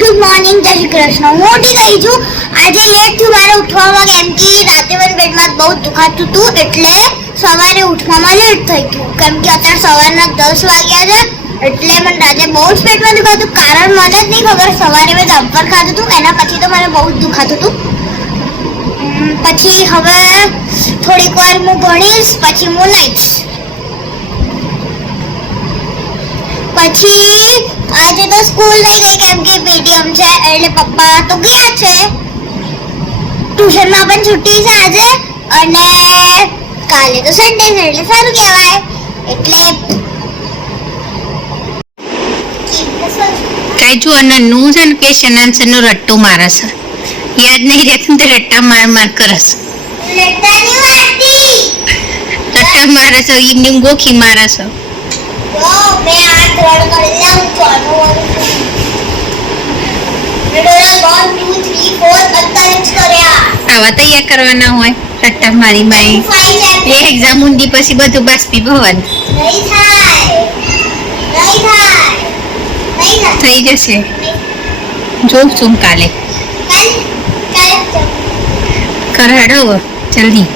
Good morning, જય શ્રી કૃષ્ણ. હું ઉઠી ગઈ છું. આજે લેટ થયું મારે ઉઠવામાં, કેમ કે રાતે મને પેટમાં બહુ દુખાતું હતું, એટલે સવારે ઉઠવામાં લેટ થઈ ગયું. કેમ કે અત્યારે સવારના 10 વાગ્યા છે, એટલે મને રાતે બહુ જ પેટમાં દુખાતું. કારણ મને જ નહીં ખબર. સવારે મેં જમ્પર ખાધું હતું, એના પછી તો મને બહુ જ દુખાતું હતું. પછી હવે થોડીક વાર હું ભણીશ, પછી હું લઈશ. પછી આજે તો સ્કૂલ નહીં ગઈ, કેમ કે પેટીએમ છે, એટલે પપ્પા તો ગયા છે. ટ્યુશનમાં પણ છુટ્ટી છે આજે, અને કાલે તો સન્ડે છે, એટલે સારું કહેવાય. એટલે કાજુ અને નું છે ને ક્વેશ્ચન આન્સર નો રટ્ટો મારે છે. યાદ નહીં રહેતું તે રટ્ટા માર કરે છે. રટ્ટા મારે છે, ઈવનિંગ ગોખી મારે છે. મેં આ 3 કરી લઉં, 4 કર્યા. આવા તૈયાર કરવાના હોય રટ્ટા મારી મારી. એ એક્ઝામ ઊંડી પછી બધું બાષ્પીભવન થઈ જશે. જોઉં છું કાલે. કરાડો જલ્દી.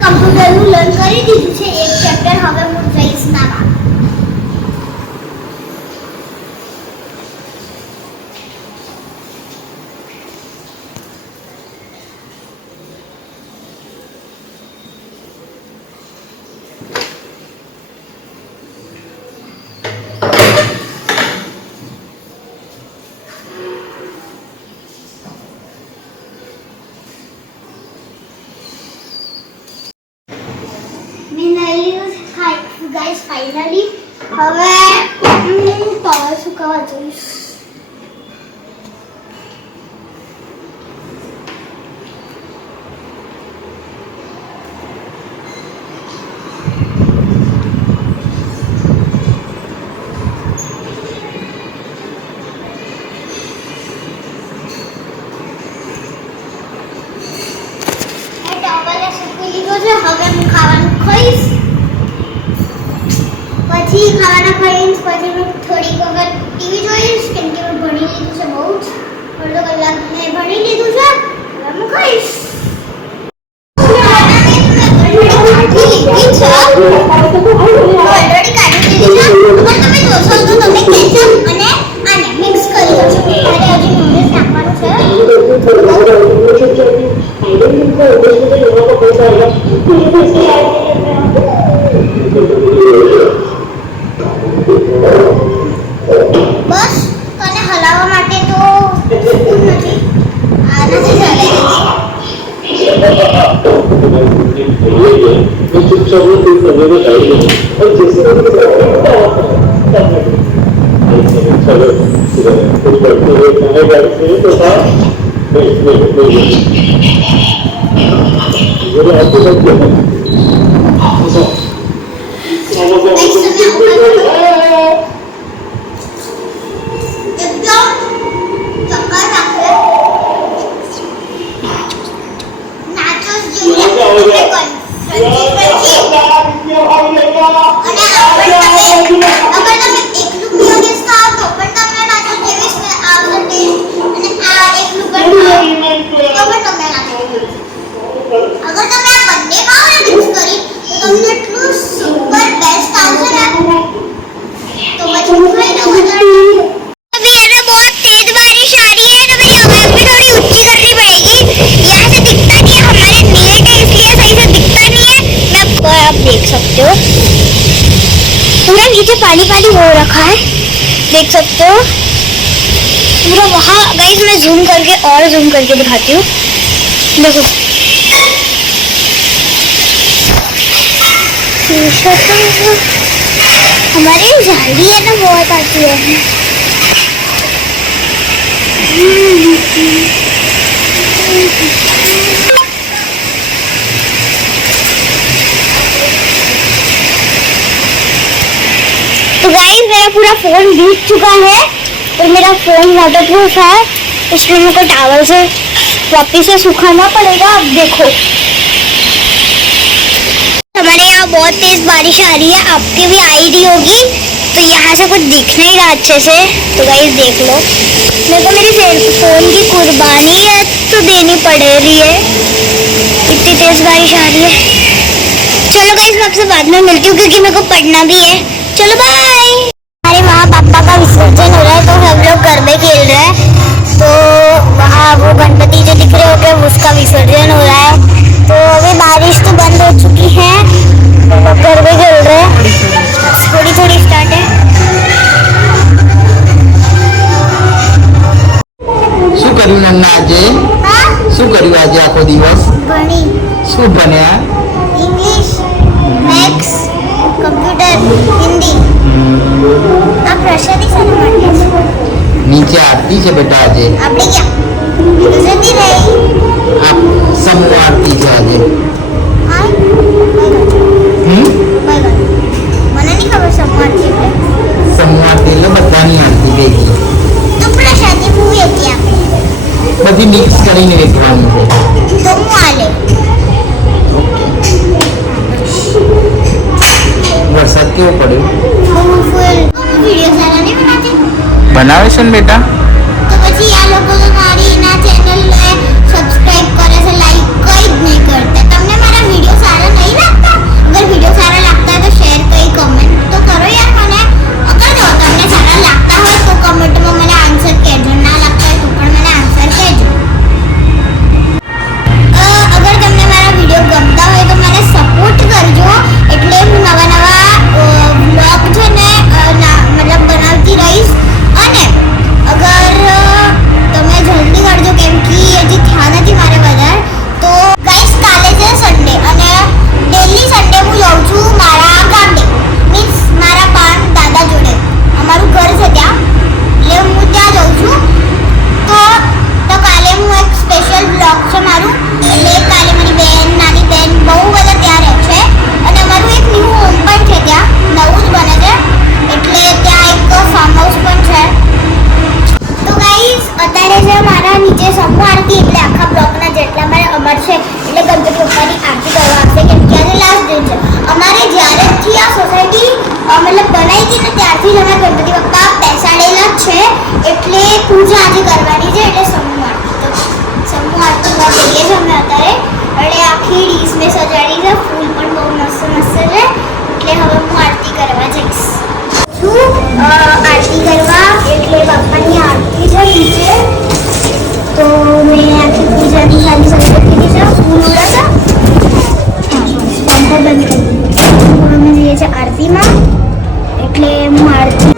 કમ્પ્યુટરનું લર્ન કરી દીધું છે, એક ચેપ્ટર. હવે હું જઈશ નાવા. ગાઈસ ફાઇનલી હવે તવા સુકાવા જઈશ. ટોવલે સુકવી લીધો છે. હવે હું ખાવાનું ખાઈશ. પછી ખાવાના ખાઈને પછી હું થોડીક વખત ટીવી જોઈશ, કેમ કે મેં ભણી લીધું છે બહુ જ. અડધો કલાક મેં ભણી લીધું છે. હવે હું ખાઈશ. ઓલરેડી કાઢી દીધી છે, પણ તમે જોશો તો તમે કેચઅપ અને આને મિક્સ કરી લો છો. અને હજી નોનવેજ નાખવાનું છે. બસ તને હલાવવા માટે તો નથી, આનાથી ચાલે. देख सकते हो पूरा नीचे पानी पानी हो रखा है, देख सकते हो पूरा वहाँ. गाइस मैं जूम करके दिखाती हूँ. देखो हमारे झाड़ी है ना बहुत आती है. तो गाइस मेरा पूरा फोन भीग चुका है और मेरा फोन वाटरप्रूफ है, इसलिए मेरे को टॉवल से वापस से सुखाना पड़ेगा. अब देखो हमारे यहाँ बहुत तेज बारिश आ रही है, आपके भी आ ही रही होगी. तो यहाँ यहाँ से कुछ दिख नहीं रहा अच्छे से, तो गाइस देख लो। मेरे को मेरी फ़ोन की कुर्बानी है तो देनी पड़ रही है, इतनी तेज़ बारिश आ रही है। चलो गाइस मैं आपसे बाद में मिलती हूँ क्योंकि मेरे को पढ़ना भी है। चलो बाय। हमारे वहाँ पापा का विसर्जन हो रहा है तो हम लोग घर में खेल रहे हैं। तो वहाँ वो गणपति जो दिख रहे होते हैं उसका विसर्जन हो रहा है। तो अभी बारिश तो बंद हो चुकी है, तो लोग घर में खेल रहे हैं। थोड़ी थोड़ी स्टार्ट है। શું કર્યું નન્ના આજે? हाँ શું કર્યું આજે આખો દિવસ? बनी શું ભણ્યા? English, maths, computer, Hindi. आप प्रसादी से मांगे નીચે આરતી છે બેટા આજે. आपने क्या प्रसादी रही? આ સમૂહ આરતી છે આજે. हाँ હમ? મને નહીં ખબર સમારતી એટલે સમૂહ આરતી એટલે બધાની આરતી ભેગી. તો પ્રસાદી મૂવી હતી આપણે બધી મિક્સ કરીને વેચવાની છે. તો હું આલે ઓકે. વરસાદ કેવો પડ્યો? હું ફૂલ વિડિયો સારા નહીં બનાવતી બનાવે છે ને બેટા? તો પછી આ લોકો તો મારી ના ચેનલને સબસ્ક્રાઇબ કરે છે, લાઈક કંઈ જ નહીં કરતા. તમને મારા વિડિયો સારા નહીં લાગતા? અગર વિડિયો સારા લાગતા હોય તો શેર કરી કમેન્ટ તો કરો યાર મને. અગર જો તમને સારા લાગતા હોય તો કમેન્ટમાં મને આન્સર કહેજો, ના લાગતા હોય તો પણ મને આન્સર કહેજો. અગર તમને મારા વિડિયો ગમતા હોય તો મને સપોર્ટ કરજો, એટલે હું નવા નવા બ્લોગ છે ને મતલબ બનાવતી રહીશ. અને અગર તમે જલ્દી કરજો કેમ કે હજી થયા નથી મારે વધારે. તો ગાઈસ કાલે છે સન્ડે અને ડેલી સન્ડે હું જાઉં છું મારા ગામડે, મીન્સ મારા પાન દાદા જોડે. અમારું ઘર છે ત્યાં, એટલે હું ત્યાં જાઉં છું. તો કાલે હું એક સ્પેશિયલ બ્લોગ છે મારું, એટલે કાલે મારી બેન, નાની બેન બહુ બધા ત્યાં રહે છે અને અમારું એક ન્યૂ હોમ પણ છે ત્યાં, નવું જ બને છે, એટલે ત્યાં એક ફાર્મ હાઉસ પણ છે. તો ગાઈસ અત્યારે છે મારા નીચે સમૂહ આરતી, એટલે આખા બ્લોકના જેટલા મારે અમર છે એટલે ગણપતિ બાપ્પાની આરતી કરવા આવશે કેમ કે આજે લાસ્ટ ડે છે. અમારે જ્યારેથી આ સોસાયટી મતલબ બનાવી હતી ને ત્યારથી જ અમે ગણપતિ બાપ્પા બેસાડેલા જ છે, એટલે પૂજા આજે કરવાની છે, એટલે સમૂહ આરતી. તો સમૂહ આરતીમાં જઈએ છીએ અમે અત્યારે, એટલે આખી ડીશ મેં સજાડી છે, ફૂલ પણ બહુ મસ્ત મસ્ત છે, એટલે હવે હું આરતી કરવા જઈશ. આરતી કરવા એટલે બાપાની આરતી છે નીચે. તો મેં આખી પૂજાની સારી સજાવટ કરી છે, ફૂલ ઉડા છે, પંખો બંધ કરી દીધો. અમે જઈએ છીએ આરતીમાં, એટલે હું આરતી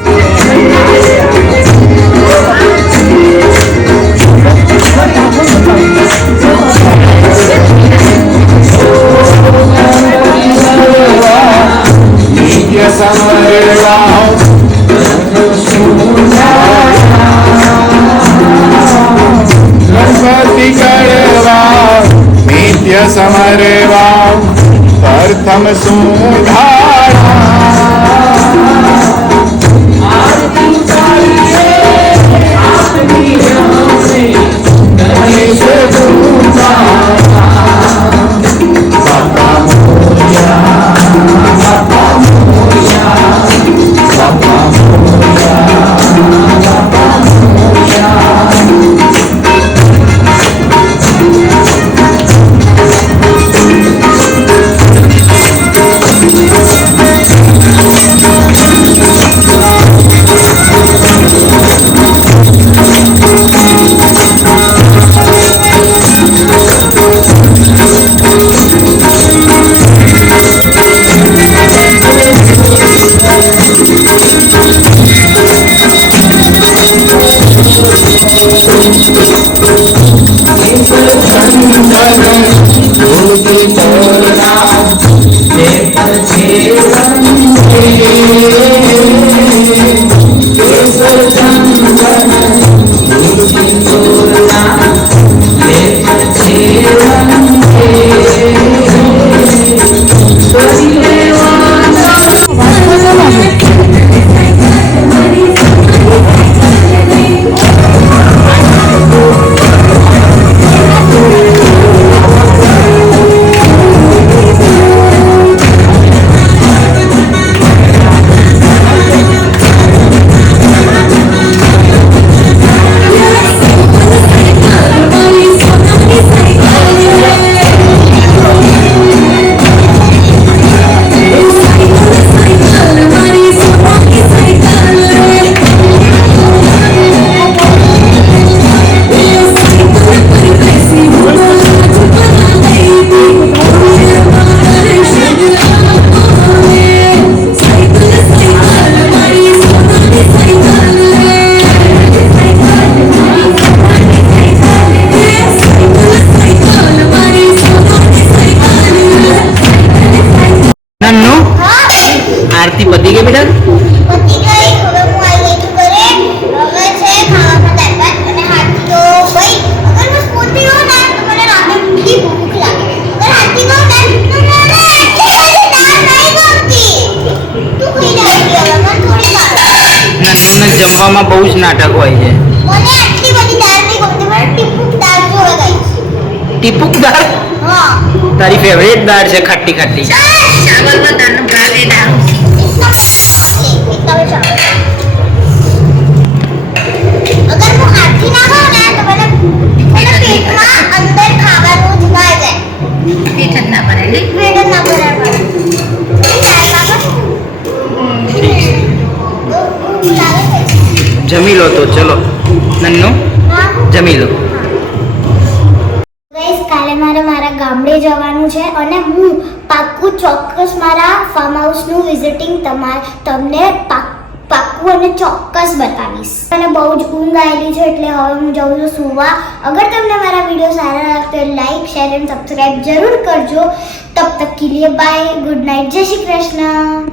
गणपति करवा नित्य समरेवा प्रथम રાંધવામાં બહુ જ નાટક હોય છે. મને આટલી બધી દાળ નહીં ગમતી, મને ટીપુક દાળ જોવે ગાઈસ. ટીપુક દાળ હા તારી ફેવરેટ દાળ છે, ખાટી ખાટી. ચાવલ બધાનો ભાગ એ દાળ. एकदम चावल अगर वो हाथी ना हो ना तो मैंने पेट में अंदर खाવાનું જ ના જાય, પેટ જ ના ભરાય ને. પેટ જ ના ભરાય. જમી લો તો ચલો નન્નુ, જમી લો. ગાઈસ કાલે મારા ગામડે જવાનું છે અને હું પાક્કું ચોક્કસ મારા ફાર્મ હાઉસનું વિઝિટિંગ તમને પાક્કું અને ચોક્કસ બતાવીશ. મને બહુ જ ઊંઘ આવેલી છે એટલે હવે હું જાઉં છું સૂવા. અગર તમને મારા વિડીયો સારા લાગતો હોય લાઈક શેર એન્ડ સબસ્ક્રાઇબ જરૂર કરજો. તબ તક કે લીએ બાય, ગુડ નાઇટ, જય શ્રી કૃષ્ણ.